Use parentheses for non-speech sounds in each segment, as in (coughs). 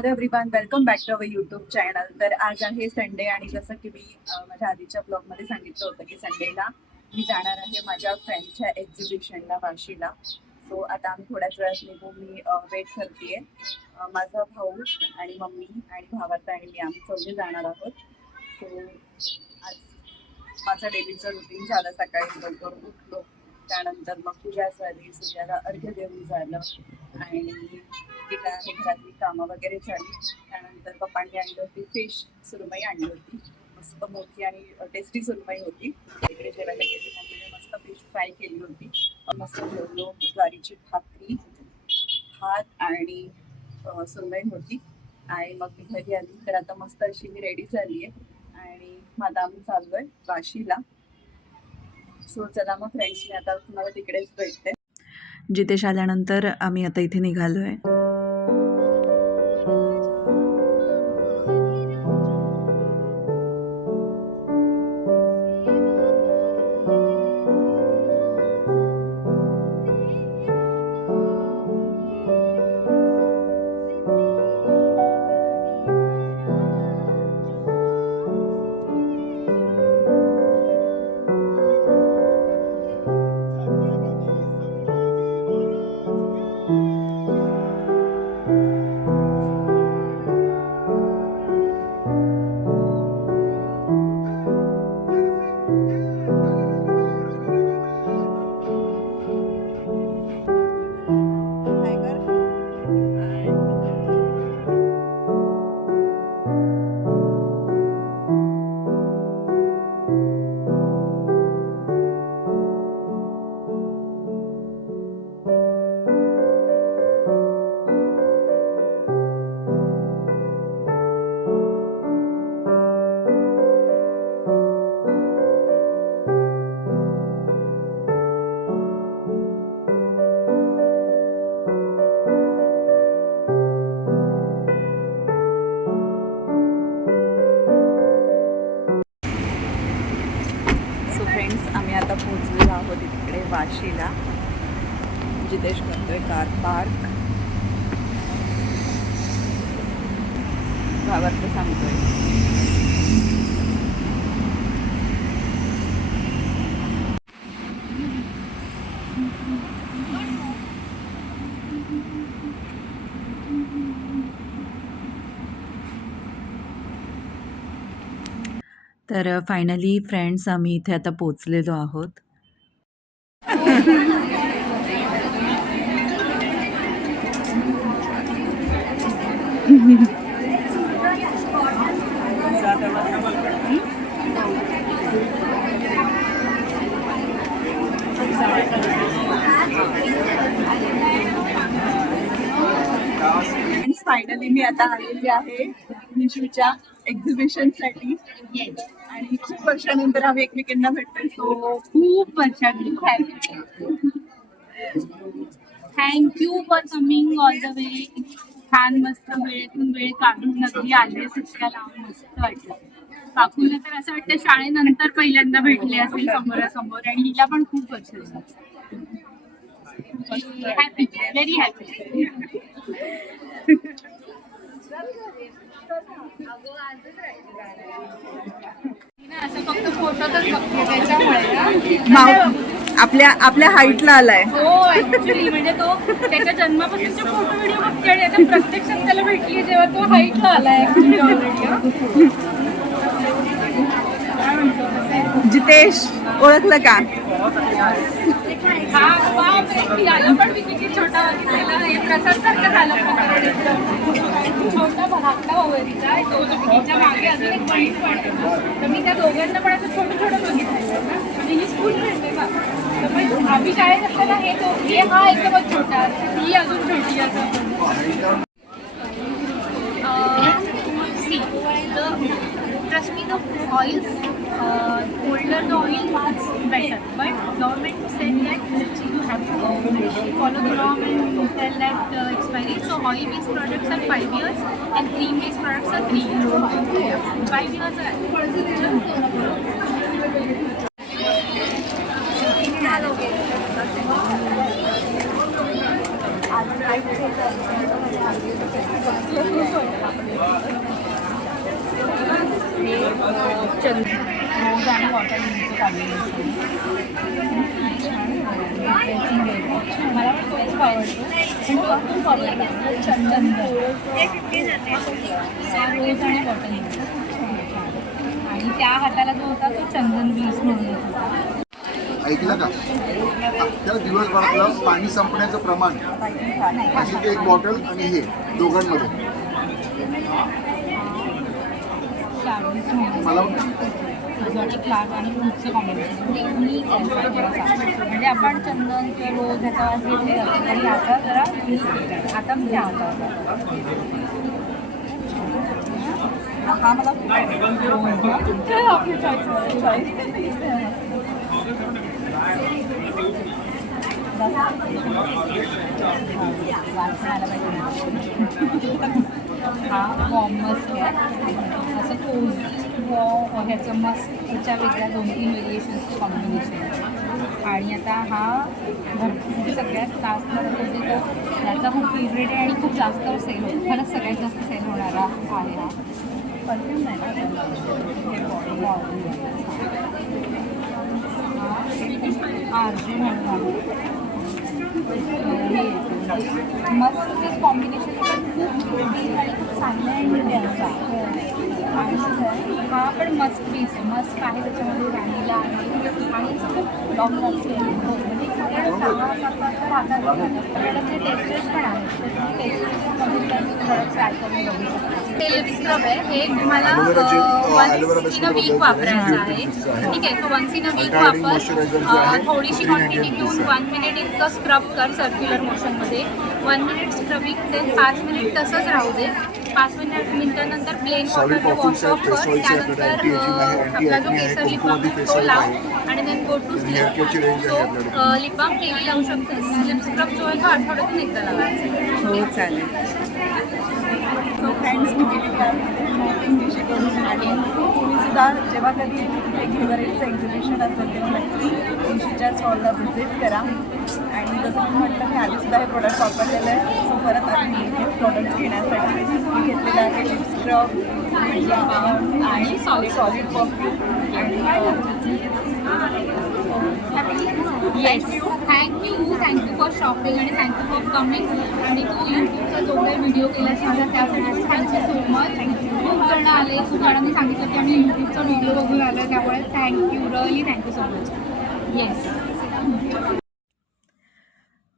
Hello everyone welcome back to our YouTube channel. तर आज आहे संडे आणि जसं की मी माझ्या आधीच्या ब्लॉगमध्ये सांगितलं होतं की संडेला मी जाणार आहे माझ्या फ्रेंडच्या एक्झिबिशनला वाशीला. सो आता आम्ही थोड्याच वेळात निघू. मी वेट करते माझा भाऊ आणि मम्मी आणि भावाचा आणि मी आम्ही चौघे जाणार आहोत. सो आज माझं डेलीचं रुटीन झालं सकाळी लवकर उठलो. त्यानंतर मग पूजा झाली सूर्याला अर्घ्य देऊन झालं. आणि जे घरातली कामं वगैरे झाली. त्यानंतर पप्पांनी आणली होती फिश सुरमई आणली होती. मस्त मोठी आणि टेस्टी सुरमई होती. इकडे जेवायला गेली मम्मीने मस्त फिश फ्राय केली होती. मस्त जेवलो ज्वारीची भाकरी भात आणि सुरमई होती. आणि मग मी घरी आली. तर आता मस्त अशी मी रेडी झाली आहे आणि मग चालू आहे वाशीला सो चला मग फ्रेंड्स मी आता तुम्हाला तिकडेच भेटते. जितेश आल्यानंतर आम्ही आता इथे निघालोय. आहे जितेश करतोय कार पार्क भावार्थ सांगतोय तर फायनली फ्रेंड्स आम्ही इथे आता पोचलेलो आहोत. (laughs) फायनली मी आता आलेली आहे निशूच्या एक्झिबिशनसाठी आणि खूप वर्षानंतर आम्ही एकमेकांना भेटतोय. सो खूप वर्षांनी. Thank you for coming all the way छान मस्त वेळेतून वेळ काढून नक्की आले सुट्ट्याला मस्त वाटलं. काकूला तर असं वाटतं शाळेनंतर पहिल्यांदा भेटले असेल समोरासमोर आणि हिला पण खूप वर्ष हॅपी व्हेरी हॅपी असं फक्त फोटोतच बघते त्याच्यामुळे. आपल्या आपल्या हाईटला आलाय. हो म्हणजे तो त्याच्या जन्मापासूनचे फोटो व्हिडिओ बघते आणि आता प्रत्यक्षात त्याला भेटली जेव्हा तो हाईटला आला ऍक्च्युली ऑलरेडी जितेश ओळखलं का? हा छोटा तो. तिच्यामागे अजून एक बहीण पण मी त्या दोघांना पण असं छोटं छोटं बघितलेलं ना म्हणजे ही स्कूल फ्रेंड आहे का तर मग आम्ही शाळेत असताना हे तो हे हा एकदमच छोटा ही अजून छोटी असं uh, see the trust me the oils uh, older the oil it's better but government said that you have to follow the law and tell that uh, expiry so oil based products are 5 years and cream based products are चंद रोज आणि water लिंकचं मला पण खूप आवडतो आवडतो चंदन रोज आणि water link आणि त्या हाताला जो होता तो चंदन बीच म्हणून होता ऐकलं का? अख्ख्या दिवसभरातलं पाणी संपण्याचं प्रमाण अशी एक बॉटल आणि हे दोघांमध्ये. शार्वीस क्लास आणि फ्रूटचं कॉम्बिनेशन म्हणजे म्हणजे आपण चंदन किंवा रोज ह्याचा वास घेतले जातो तरी आता जरा आता मी आता हा मला खूप आवडतो. आपली choice आहे, choice. वास आला पाहिजे हा वॉम मस्क आहे असं कोझी वॉ ह्याचं मस्क वेगळ्या दोन तीन व्हेरिएशन्सचं कॉम्बिनेशन आहे आणि आता हा भरपूर सगळ्यात जास्त मला बोलते तो याचा खूप फेवरेट आहे आणि खूप जास्त सेल होतो खरंच सगळ्यात जास्त सेल होणारा आहे हा परफ्यूम नाही ना त्याला. आरजे म्हणून मस्तच कॉम्बिनेशन खूप सोबी आणि खूप चांगलं आहे त्यांचा आणि हा पण मस्त पीस आहे मस्त आहे त्याच्यामध्ये व्हॅनिला आहे आणि खूप लॉंग म्हणजे सगळ्या सहा सात वाजता टेस्टेस पण आहेत टेस्टेसमधून ट्राय करून बघू शकता हे लिप स्क्रब आहे. हे तुम्हाला वन्स इन अ वीक वापरायचं आहे. आहे. ठीक आहे तो वन्स इन अ वीक वापर. आहे, थोडीशी 300 क्वांटिटी घेऊन आहे. वन मिनिट इतकं स्क्रब कर सर्क्युलर मोशनमध्ये वन मिनिट स्क्रबिंग ते पाच मिनिट तसंच राहू दे. पाच मिनिट मिनिटानंतर प्लेन वॉटरने वॉश ऑफ कर. त्यानंतर आहे, आपला जो आहे, केसर लिप कुंकुमती बाम face तो लाव आहे. आणि देन गो टू स्लीप आहे सो आपल्याकडे. लिप बाम डेली लावू शकते. लिप स्क्रब जो आहे तो आठवड्यातून एकदा लावायचा हो चालेल. सो फ्रेंड्स मी गेली शॉपिंग आणि सुद्धा जेव्हा कधी कुठे एक्झिबिशन असेल तेव्हा नक्की तुळशीच्या स्टॉलला व्हिजिट करा. आणि जसं मी म्हटलं मी आधी सुद्धा हे प्रोडक्ट वापरलेलं आहे. सो परत आम्ही हे प्रोडक्ट घेण्यासाठी मी घेतलेलं आहे. लिप स्क्रब म्हणजे, आणि सॉलिड सॉलिड परफ्यूम आणि yes thank you thank you for shopping आणि थँक्यू फॉर कमिंग आणि तू यू व्हिडिओ केला माझा त्यासाठी थँक्यू सो मच खूप जण आले. खूप जणांनी सांगितलं की आम्ही यूट्यूबचा व्हिडिओ बघून आलो त्यामुळे thank you really thank you so much yes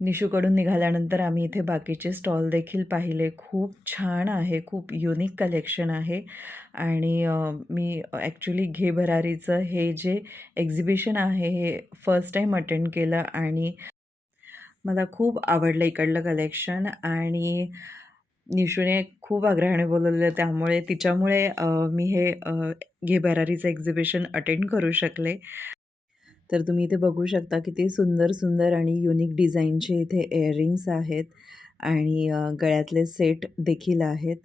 निशूकडून निघाल्यानंतर आम्ही इथे बाकीचे स्टॉल देखील पाहिले. खूप छान आहे खूप युनिक कलेक्शन आहे. आणि मी ॲक्च्युली घेभरारीचं हे जे एक्झिबिशन आहे हे फर्स्ट टाईम अटेंड केलं आणि मला खूप आवडलं इकडलं कलेक्शन आणि निशूने खूप आग्रहाने बोलवलेलं त्यामुळे तिच्यामुळे मी हे अ, घे भरारीचं एक्झिबिशन अटेंड करू शकले. तर तुम्ही इथे बघू शकता किती सुंदर सुंदर आणि युनिक डिझाईनचे इथे इयरिंग्स आहेत. आणि गळ्यातले सेट देखील आहेत.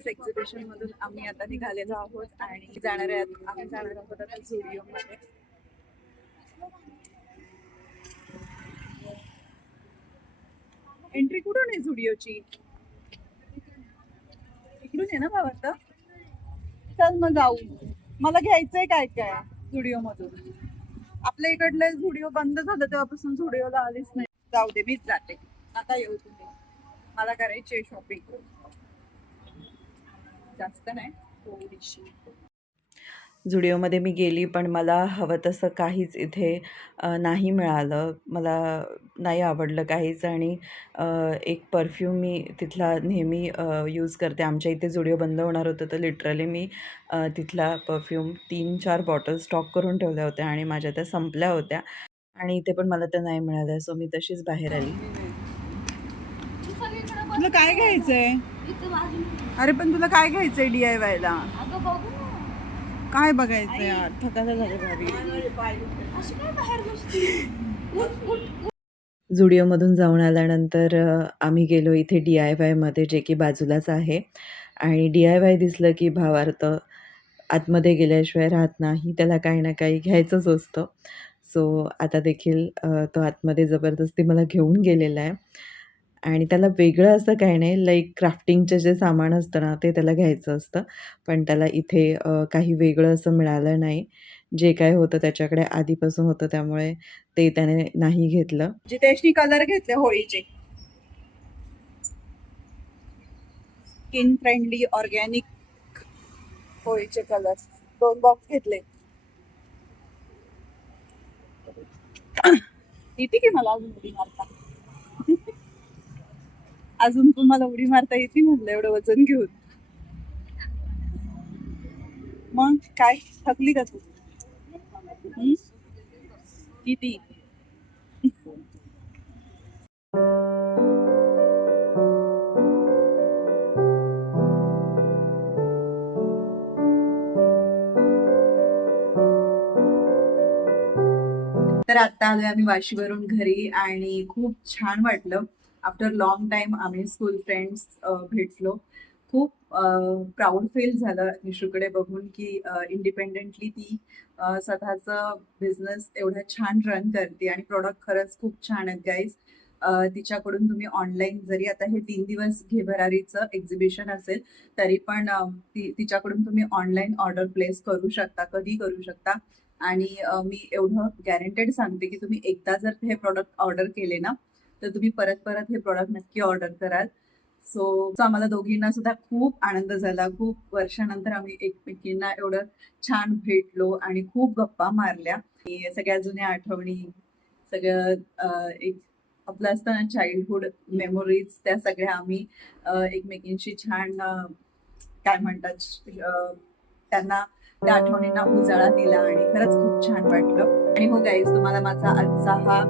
फिल्म्स एक्झिबिशन मधून आम्ही आता निघालेलो आहोत आणि जाणार आहोत आम्ही जाणार आहोत आता झुडिओ मध्ये एंट्री कुठून आहे झुडिओची इकडून आहे ना भावात चल मग जाऊ. मला घ्यायचंय काय काय झुडिओ मधून आपल्या इकडले झुडिओ बंद झालं तेव्हापासून झुडिओला आलीच नाही. जाऊ दे मीच जाते. आता येऊ तुम्ही. मला करायची शॉपिंग जास्त नाही थोडीशी झुडिओमध्ये मी गेली पण मला हवं तसं काहीच इथे नाही मिळालं. मला नाही आवडलं काहीच आणि एक परफ्यूम मी तिथला नेहमी यूज करते. आमच्या इथे झुडिओ बंद होणार होतं तर लिटरली मी तिथला परफ्यूम तीन चार बॉटल स्टॉक करून ठेवल्या होत्या आणि माझ्या त्या संपल्या होत्या. आणि इथे पण मला त्या नाही मिळाल्या सो मी तशीच बाहेर आली. तुला काय घ्यायचंय? अरे पण तुला काय घ्यायचंय डी आय वायला अगं बघू ना. काय बघायचंय यार? थकायला झाले अशी काय बाहेर बसती? उठ उठ झुडिओमधून जाऊन आल्यानंतर आम्ही गेलो इथे डी आय वायमध्ये जे की बाजूलाच आहे. आणि डी आय वाय दिसलं की भावार्थ आतमध्ये गेल्याशिवाय राहत नाही. त्याला काही ना काही घ्यायचंच असतं. सो आता देखील तो आतमध्ये जबरदस्ती मला घेऊन गेलेला आहे. आणि त्याला वेगळं असं काही नाही. लाईक क्राफ्टिंगचे जे सामान असतं ना ते त्याला घ्यायचं असतं. पण त्याला इथे काही वेगळं असं मिळालं नाही. जे काय होतं त्याच्याकडे आधीपासून होतं त्यामुळे ते त्याने नाही घेतलं. जितेशनी कलर घेतले होळीचे. स्किन फ्रेंडली ऑर्गॅनिक होळीचे कलर दोन बॉक्स घेतले. (coughs) किती की मला अजून मारता अजून तुम्हाला उडी मारता येते म्हणलं एवढं वजन घेऊन. मग काय? थकली का तू? किती? तर आता आलोय आम्ही वाशीवरून घरी आणि खूप छान वाटलं. आफ्टर लॉंग टाइम आम्ही स्कूल फ्रेंड्स भेटलो. खूप प्राऊड फील झालं निशूकडे बघून की इंडिपेंडेंटली ती स्वतःचं बिझनेस एवढा छान रन करते आणि प्रोडक्ट खरंच खूप छान आहेत गाईज तिच्याकडून तुम्ही ऑनलाईन जरी आता हे तीन दिवस घेभरारीचं एक्झिबिशन असेल तरी पण ती तिच्याकडून तुम्ही ऑनलाईन ऑर्डर प्लेस करू शकता कधी करू शकता. आणि मी एवढं गॅरंटेड सांगते की तुम्ही एकदा जर हे प्रॉडक्ट ऑर्डर केले ना तर तुम्ही परत परत हे प्रॉडक्ट नक्की ऑर्डर कराल. सो आम्हाला दोघींना सुद्धा खूप आनंद झाला. खूप वर्षानंतर आम्ही एकमेकींना एवढं छान भेटलो आणि खूप गप्पा मारल्या. सगळ्या जुन्या आठवणी सगळं एक आपलं असताना चाइल्डहुड मेमोरीज त्या सगळ्या आम्ही एकमेकींशी छान काय म्हणतात त्यांना त्या आठवणींना उजाळा दिला आणि खरंच खूप छान वाटलं. आणि हो गाईज तुम्हाला माझा आजचा हा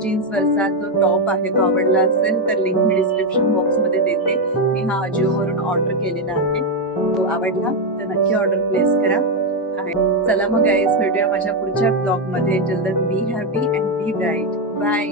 जीन्सवरचा जो टॉप आहे तो आवडला असेल तर लिंक मी डिस्क्रिप्शन बॉक्समध्ये देते. मी हा अजिओवरून ऑर्डर केलेला आहे. तो आवडला तर नक्की ऑर्डर प्लेस करा. आणि चला मग गाईज भेटूया माझ्या पुढच्या ब्लॉगमध्ये जल्द be happy and be bright bye